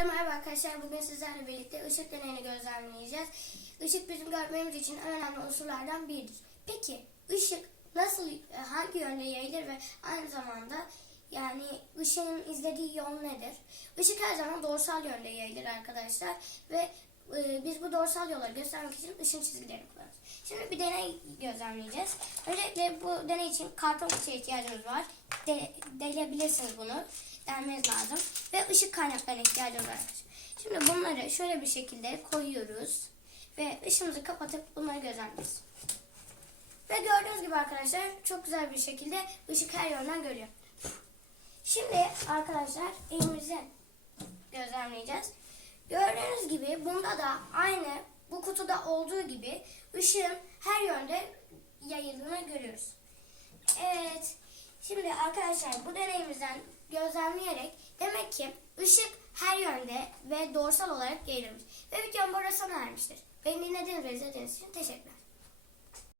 Herkese merhaba arkadaşlar. Bugün sizlerle birlikte ışık deneyini gözlemleyeceğiz. Işık bizim görmemiz için en önemli unsurlardan biridir. Peki ışık nasıl, e, hangi yönde yayılır ve aynı zamanda yani ışığın izlediği yol nedir? Işık her zaman doğrusal yönde yayılır arkadaşlar ve e, biz bu doğrusal yolları göstermek için ışın çizgilerini kullanırız. Şimdi bir deney gözlemleyeceğiz. Öncelikle bu deney için karton kutuya ihtiyacımız var. De, delebilirsiniz bunu. Delmeniz lazım. Ve ışık kaynaklarına ihtiyacımız var. Şimdi bunları şöyle bir şekilde koyuyoruz. Ve ışığımızı kapatıp bunları gözlemliyoruz. Ve gördüğünüz gibi arkadaşlar çok güzel bir şekilde ışık her yönden görüyor. Şimdi arkadaşlar elimizi gözlemleyeceğiz. Gördüğünüz gibi bunda da aynı bu kutuda olduğu gibi ışığın her yönde yayıldığını görüyoruz. Şimdi arkadaşlar bu deneyimizden gözlemleyerek demek ki ışık her yönde ve doğrusal olarak yayılırmış. Ve videom burada sona ermiştir. Beni dinlediğiniz ve izlediğiniz için teşekkürler.